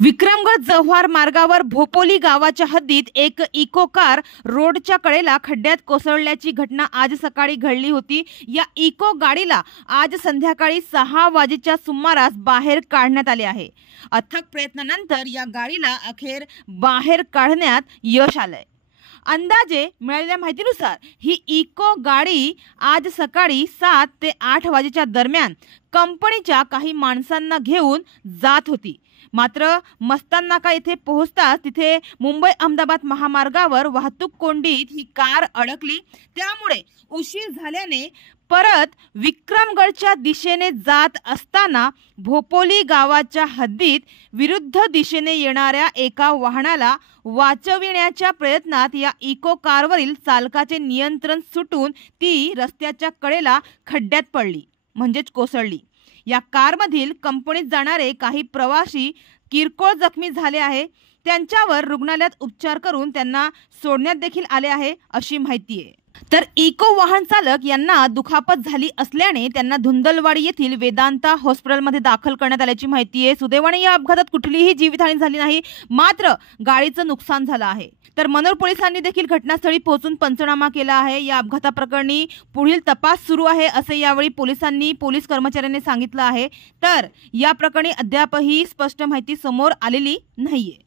विक्रमगड जव्हार मार्गावर भोपोली गावाच्या हद्दीत एक इको कार रोडच्या कडेला खड्ड्यात कोसळल्याची घटना आज सकाळी घडली होती। या इको गाडीला आज संध्याकाळी 6 वाजेच्या सुमारास बाहेर काढण्यात आले आहे। अथक प्रयत्नानंतर या गाडीला अखेर बाहेर काढण्यात यश आलंय। अंदाजे मिळालेल्या माहितीनुसार ही इको गाडी आज सकाळी 7 ते 8 वाजेच्या दरम्यान कंपनीच्या काही माणसांना घेऊन जात होती। मात्र मस्तान नाका येथे पोहोचताच तिथे मुंबई अहमदाबाद महामार्गावर वाहतूक कोंडीत ही कार अडकली। त्यामुळे उशीर झाल्याने परत विक्रमगडच्या दिशेने जात असताना भोपोली गावाच्या हद्दीत विरुद्ध दिशेने येणाऱ्या एका वाहनाला वाचविण्याच्या प्रयत्नात या इको कारवरील चालकाचे नियंत्रण सुटून ती रस्त्याच्या कडेला खड्ड्यात पडली म्हणजेच कोसळली। या कारमधील कंपनीत जाणारे काही प्रवासी किरकोळ जखमी झाले आहे। त्यांच्यावर रुग्णालयात उपचार करून त्यांना सोडण्यात देखील आले आहे अशी माहिती आहे। तर इको वाहन चालक यांना दुखापत झाली असल्याने त्यांना धुंदलवाडी येथील वेदांता हॉस्पिटलमध्ये दाखल करण्यात आल्याची माहिती आहे। सुदैवाने या अपघातात कुठलीही जीवितहानी झाली नाही, मात्र गाडीचं नुकसान झालं आहे। तर मनोर पोलिसांनी देखील घटनास्थळी पोहोचून पंचनामा केला आहे। या अपघाताप्रकरणी पुढील तपास सुरू आहे असे यावेळी पोलीस कर्मचाऱ्यांनी सांगितलं आहे। तर या प्रकरणी अद्यापही स्पष्ट माहिती समोर आलेली नाहीये।